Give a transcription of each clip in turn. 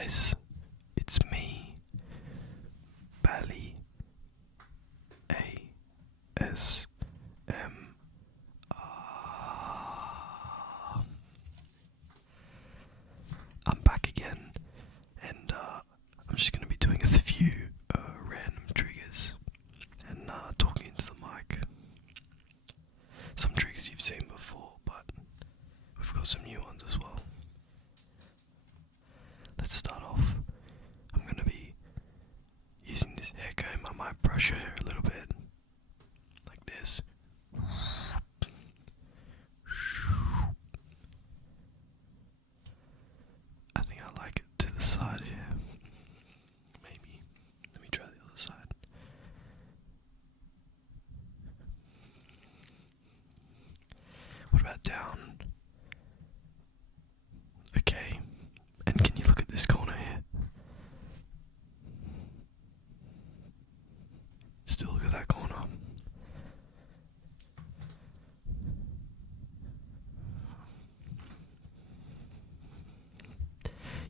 guys, it's me, Bally, ASMR. I'm back again, and I'm just going to be doing a few random triggers and talking into the mic. Some triggers you've seen before, but we've got some new ones as well. Let's start off. I'm going to be using this hair comb. I might brush your hair a little bit, like this. I think I like it to the side here. Maybe. Let me try the other side. What about down? Okay. And can you look at this corner here? Still look at that corner.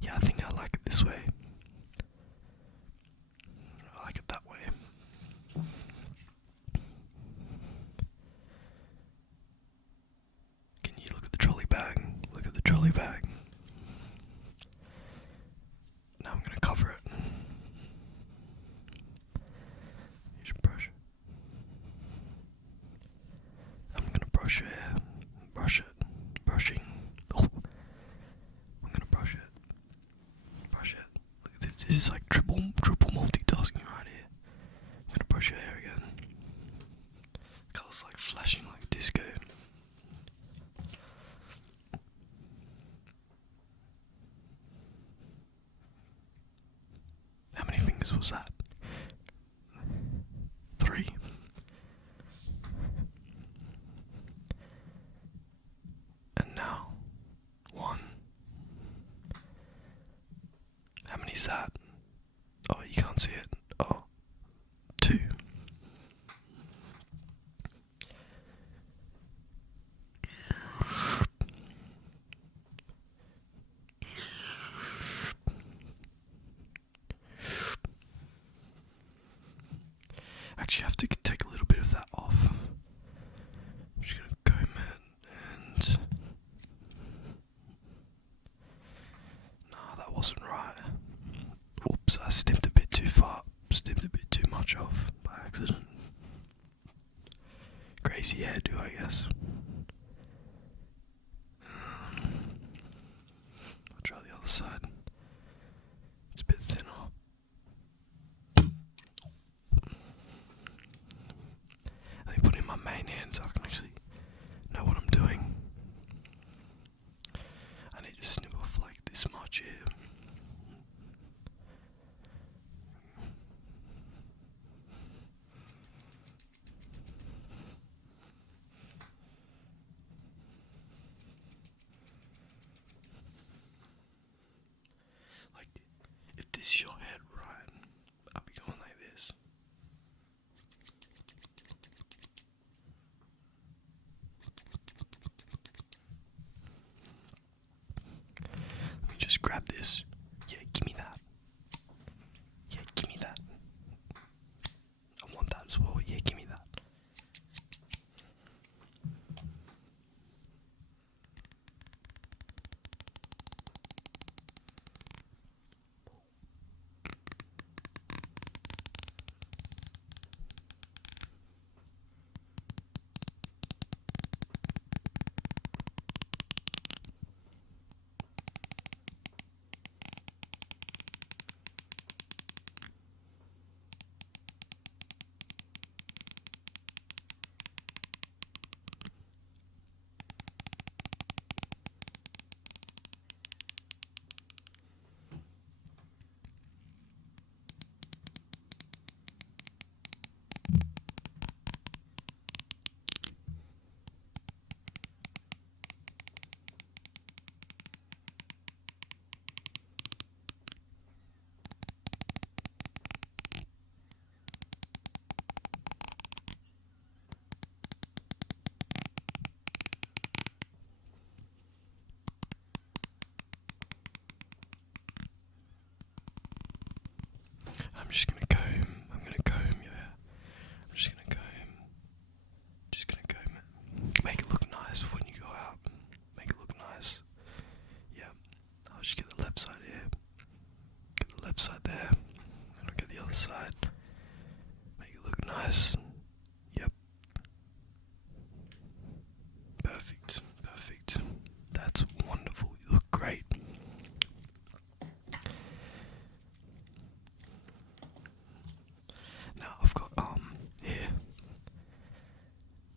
Yeah, I think I like it this way. I like it that way. Can you look at the trolley bag? Look at the trolley bag. Now I'm going to cover it. Here's a brush. I'm going to brush your hair. Brush it. Brushing. Oh. I'm going to brush it. Brush it. Look at this. This is like triple multitasking right here. I'm going to brush your hair again. The colour's like flashing like disco. How many fingers was that? 3. And now 1. How many's that? Oh, you can't see it. Oh, 2. Actually, I have to take a little bit of that off. I'm just gonna comb it and... No, that wasn't right. Oops, I snipped a bit too far. Snipped a bit too much off by accident. Crazy hairdo, I guess. I'll try the other side. It's a bit thinner. Let me put it in my main hand so I can actually know what I'm doing. I need to snip off like this much here. Like, if this is your head, right, I'll be going like this. Let me just grab this. Yeah, give me that. Yeah, give me that. I want that as well. Yeah, give me that. just gonna comb. I'm gonna comb your hair. I'm just gonna comb. Just gonna comb it. Make it look nice when you go out. Make it look nice. Yeah. I'll just get the left side here. Get the left side there. And I'll get the other side. Make it look nice. Yep. Perfect. Perfect. That's wonderful. You look great. Now I've got here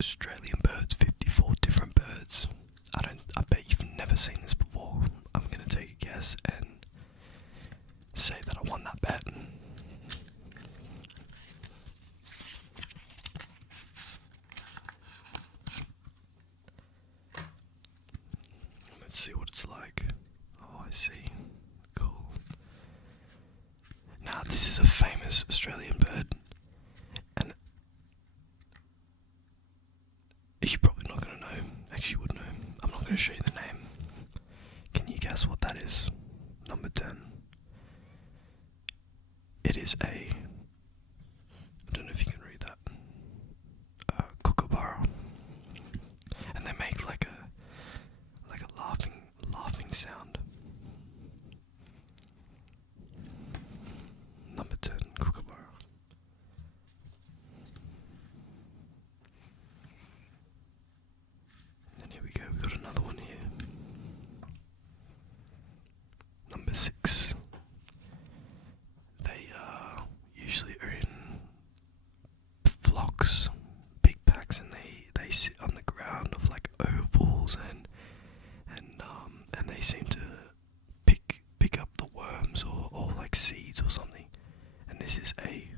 Australian birds, 54 different birds. I bet you've never seen this before. I'm gonna take a guess and say that I won that bet. Let's see what it's like. Oh, I see. Cool. Now, this is a famous Australian bird, and you're probably not going to know. Actually, you would know. I'm not going to show you the name. Can you guess what that is? Number 10. It is I don't know if you can read that. Kookaburra. And they make like a laughing sound. Number 10, Kookaburra. And here we go, we got another one here. Number 6. They usually are in flocks, big packs, and they sit on the ground of like ovals and they seem to pick up the worms or like seeds or something. And this is a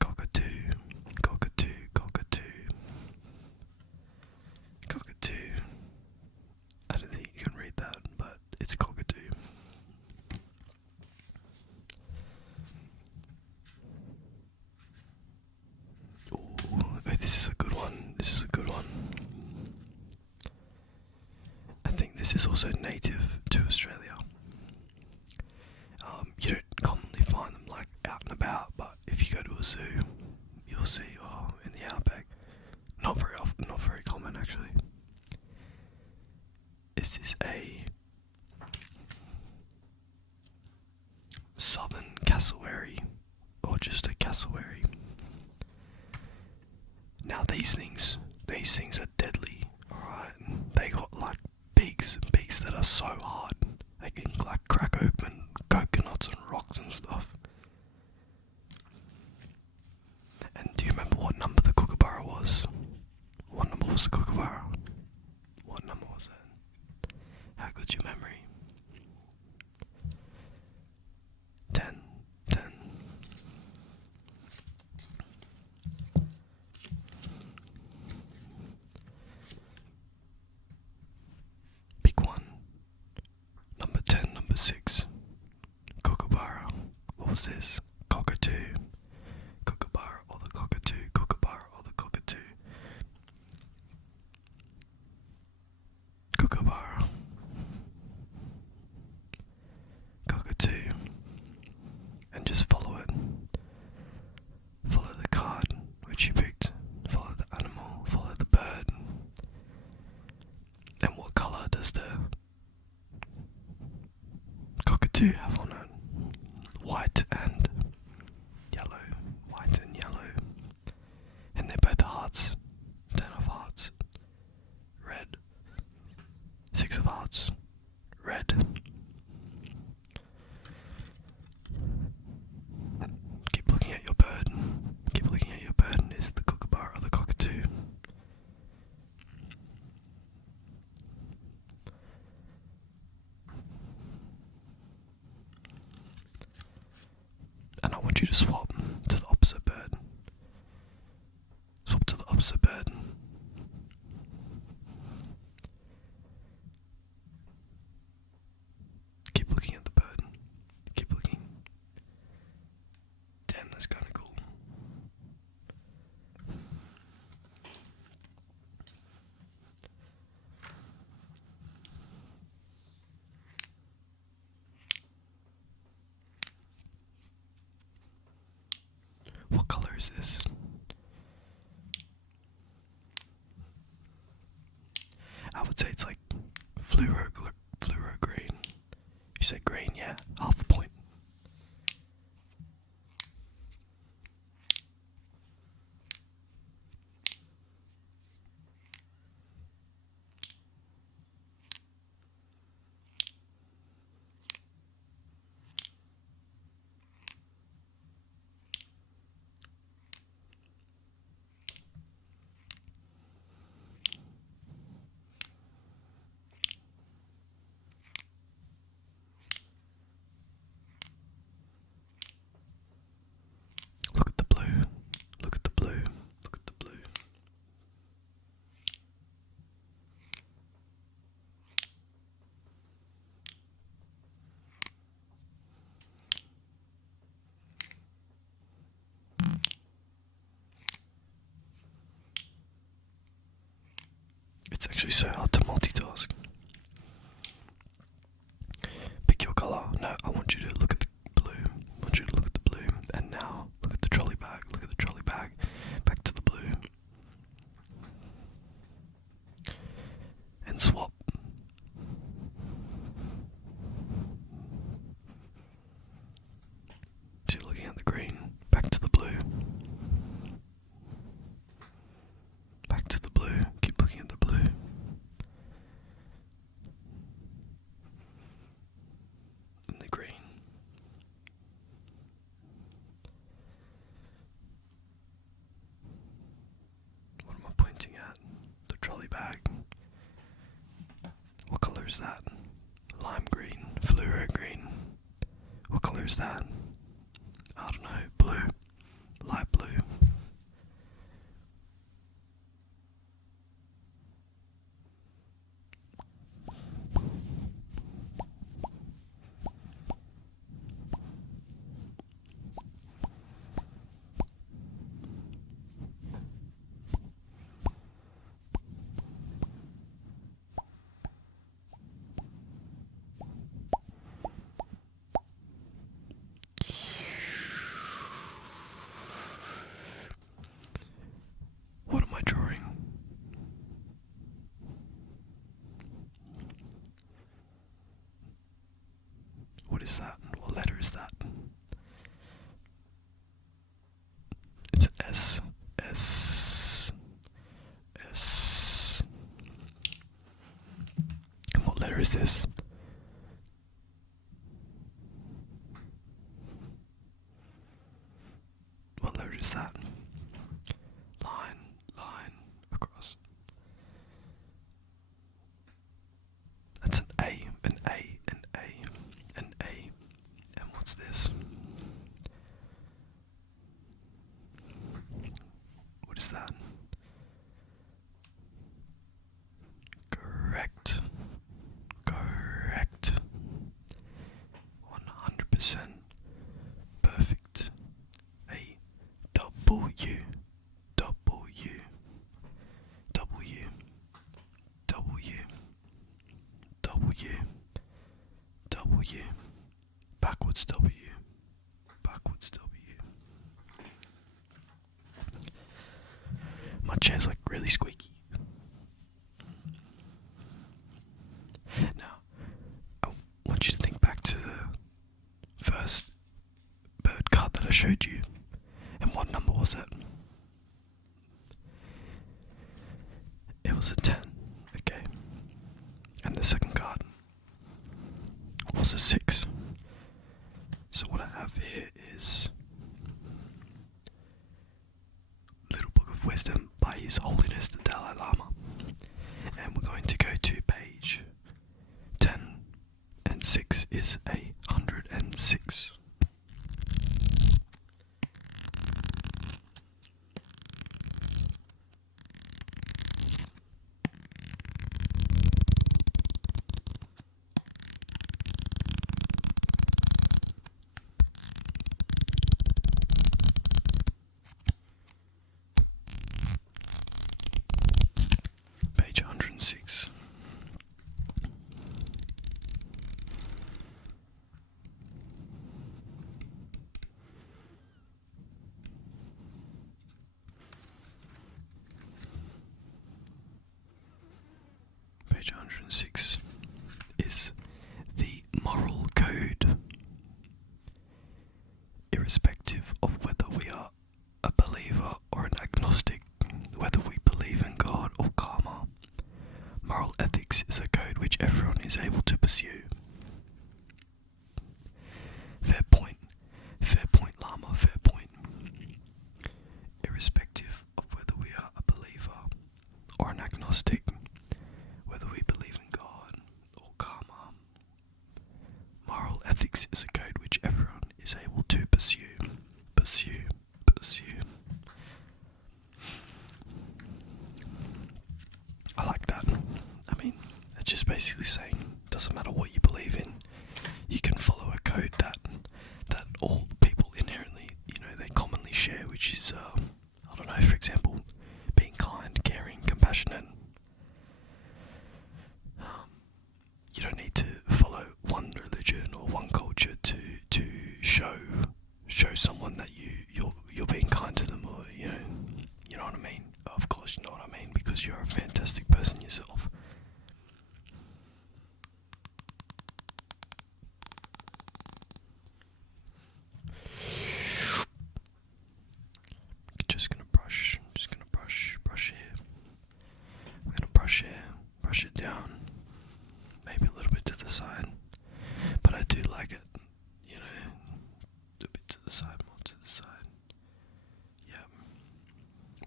cockatoo. I don't think you can read that, but it's a cockatoo. Ooh, this is a good one. I think this is also native to Australia. You don't commonly find them like out and about, but if you go to a zoo, you'll see in the outback. Not very often, not very common actually. This is a southern cassowary, or just a cassowary. Now these things are deadly, alright? They got like beaks that are so hard, they can like crack open coconuts and rocks and stuff. And do you remember what number the kookaburra was? What number was the kookaburra? What number was it? How good's your memory? 10. Pick one. Number 10, number 6. Kookaburra. What was this? Cockatoo. Kookaburra or the cockatoo. Kookaburra or the cockatoo. Kookaburra. Cockatoo. And just follow it. Follow the card which you picked. Follow the animal. Follow the bird. And what colour does the cockatoo have on it? White and yellow. White and yellow. And they're both hearts. 10 of hearts. Red. 6 of hearts. Red. Keep looking at your bird. Keep looking at your bird. Is it the kookaburra or the cockatoo? And I want you to swap to the opposite bird. Swap to the opposite bird. Keep looking at the bird. Keep looking. Damn, that's kind of cool. would say it's like fluoro green. If you say green, yeah, half a point. Look at the blue. Look at the blue. Look at the blue. It's actually so hard to multitask. Pick your colour. No, I want you to look at the blue. I want you to look at the blue. And now, look at the trolley bag. Look at the trolley bag. Back to the blue. And swap. So you're looking at the green. Back to the blue. Back to the blue. Keep looking at the blue. And the green. What am I pointing at? The trolley bag. What colour is that? Lime green. Fluoro green. What colour is that? I don't know. Blue. Light blue. What am I drawing? What is that? What letter is that? It's an S. S. S. And what letter is this? What letter is that? Line across. That's an A. And what's this? What is that? Correct. 100% perfect. A W. Backwards W. My chair's like really squeaky. Now, I want you to think back to the first bird card that I showed you. And what number was it? It was a 10, okay. And the second card was a 6. So what I have here is Little Book of Wisdom by His Holiness the Dalai Lama. And we're going to go to page 10, and 6 is 106. 6 is the moral code, irrespective of whether we are a believer or an agnostic, whether we believe in God or karma. Moral ethics is a code which everyone is able to pursue. Fair point, Llama, fair point. Irrespective of whether we are a believer or an agnostic, whether we believe in God or karma. Moral ethics is a code which everyone is able to pursue. I like that. I mean, it's just basically saying, doesn't matter what you believe in, you can follow a code that all people inherently, they commonly share, which is, I don't know, for example, being kind, caring, compassionate. You don't need to follow one religion or one culture to show someone that you're being kind to them, or you know what I mean. Of course, you know what I mean, because you're a fantastic person yourself. Just gonna brush here. I'm gonna brush here, brush it down, maybe a little bit to the side, but I do like it, a bit to the side, more to the side. Yeah,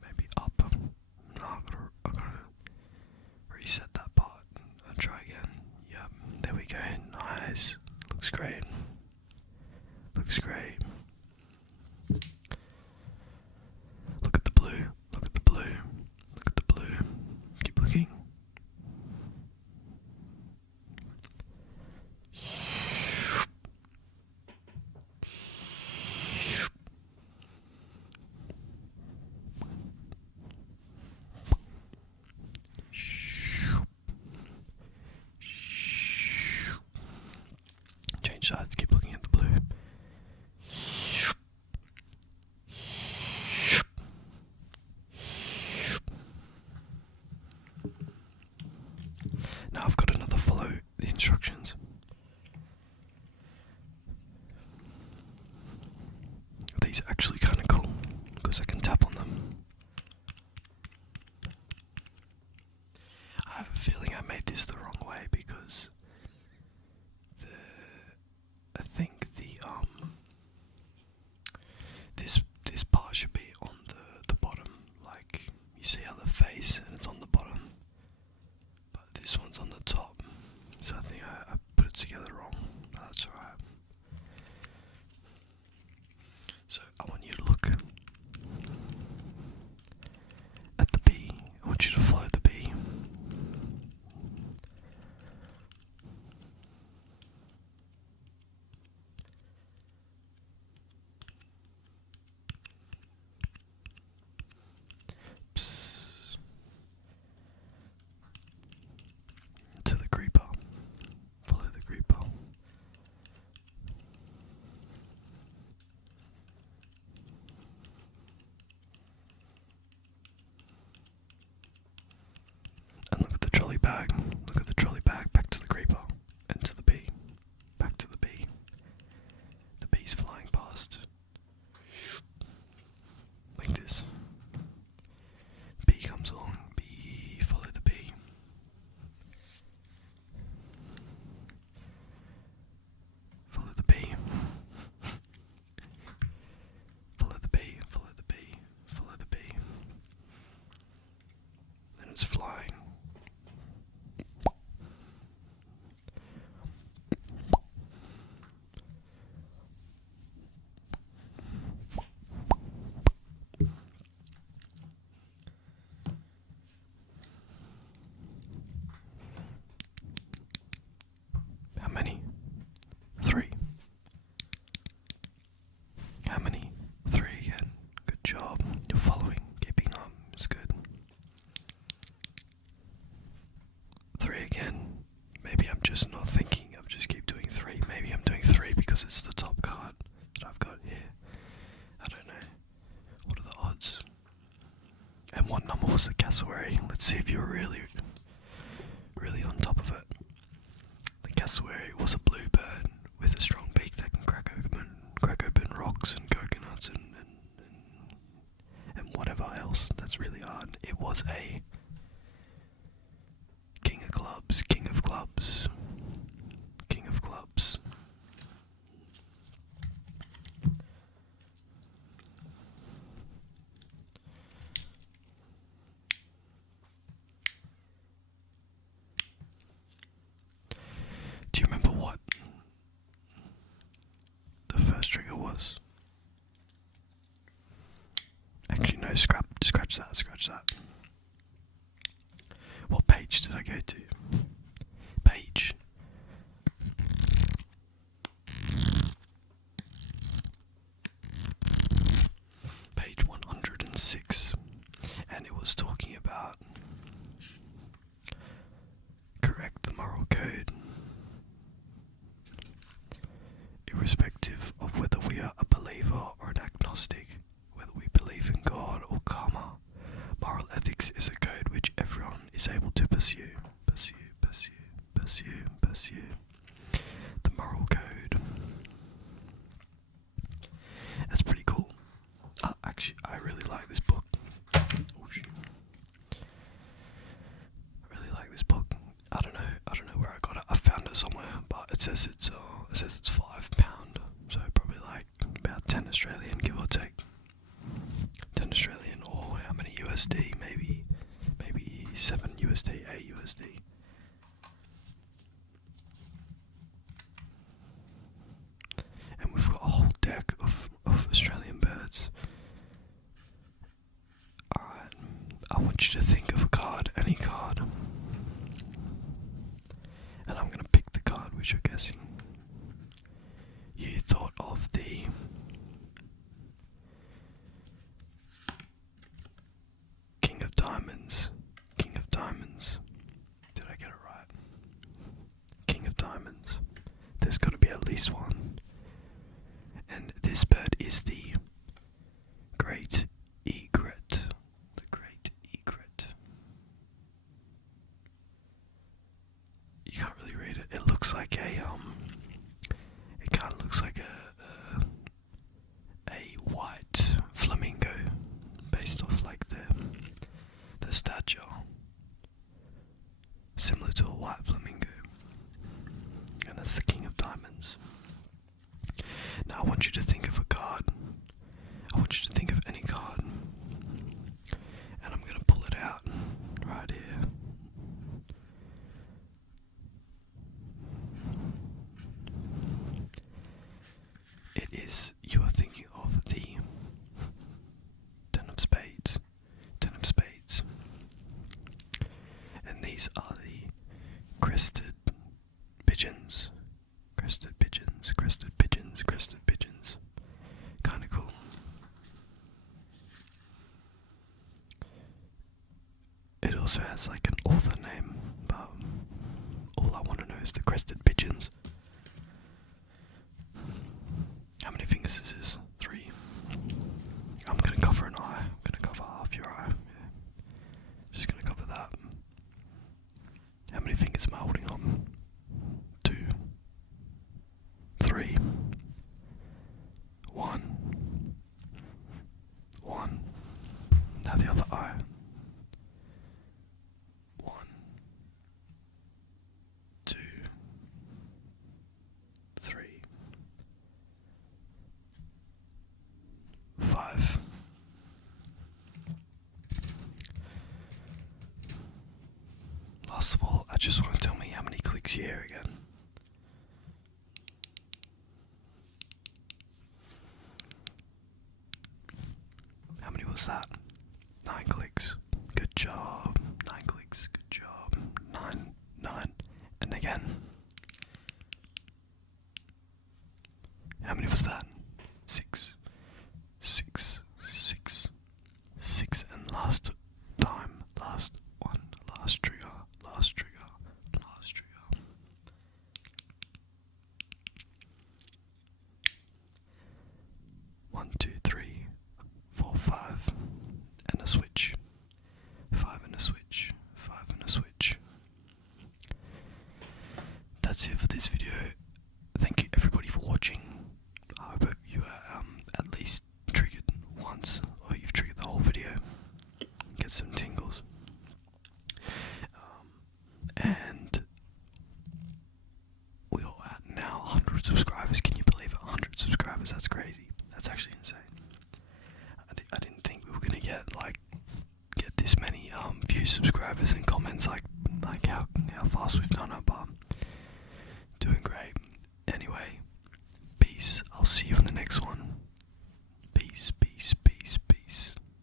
maybe up. No, I gotta reset that part. I'll try again. Yep, there we go. Nice. Looks great. Looks great. Look at the blue. Look at the blue. Look at the blue. Keep looking. Change sides, keep looking at the blue. Now I've got another follow the instructions. These are actually kind of cool because I can tap on them. I have a feeling I made this the wrong way because I think this part should be on the bottom, like you see how the face and it's on the bottom, but this one's on the top, so I think I put it together wrong, but that's alright. So I want you to look at the bee. I want you to follow the bee. Psst. To the creeper. Follow the creeper. And look at the trolley bag. Look at the trolley bag. Back to the creeper. And to the bee. Back to the bee. The bee's flying past. Like this. Bee comes along. Bee. Follow the bee. Follow the bee. Follow the bee. Follow the bee. Follow the bee. And it's flying. How many? 3. How many? 3 again. Good job. You're following. Keeping up. It's good. guess where it was a bluebird with a strong beak that can crack open rocks and coconuts and whatever else that's really hard. It was a king of clubs, king of clubs, king of clubs. Do you remember what the first trigger was? Actually, no, scratch that. What page did I go to? Page. Page 106. And it was talking about correct the moral code, irrespective of whether we are a believer or an agnostic, whether we believe in God or karma. Moral ethics is a code which everyone is able to pursue. The moral code. That's pretty cool. Actually, I really like this book. Oh shit. I really like this book. I don't know where I got it. I found it somewhere, but it says it's £5, so probably like about 10 Australian, give or take. 10 Australian, or how many USD? Maybe 7 USD, 8 USD. And we've got a whole deck of Australian birds. Alright, I want you to think of a card, any card. And I'm gonna pick the card which you're guessing. You thought of the King of Diamonds. King of Diamonds. Did I get it right? King of Diamonds. There's got to be at least one. And this bird is the Great Egret. The Great Egret. You can't really read it. It looks like it kind of looks like a white flamingo, based off like the stature, similar to a white flamingo, and that's the King of Diamonds. Now I want you to think of a card. I want you to think of any card, and I'm gonna pull it out right here. It is, you are thinking of the Ten of Spades. Ten of Spades. And these are the crested pigeons. Crested pigeons, crested pigeons, crested pigeons. Kinda cool. It also has like an author name, but all I want to know is the crested pigeons. How many fingers is this? 3. I'm gonna cover an eye. I'm gonna cover half your eye. Yeah. Just gonna cover that. How many fingers am I holding on? 2. 3. 1. Now the other eye. 1. 2. 3. 5. Last of all, I just want to tell me how many clicks you hear again. How many was that? 9 clicks. Good job. 9 clicks. Good job. 9. And again. How many was that? 6. 6. And last time. Last one. Last trigger. 1, 2, 3, 4, 5. And a switch. 5 and a that's it for this video. Thank you everybody for watching. I hope you are at least triggered once, or you've triggered the whole video. Get some tingles. And we are at now 100 subscribers. Can you believe it? 100 subscribers. That's crazy. That's actually insane. I didn't think we were gonna get this many views, subscribers, and comments like how fast we've done it.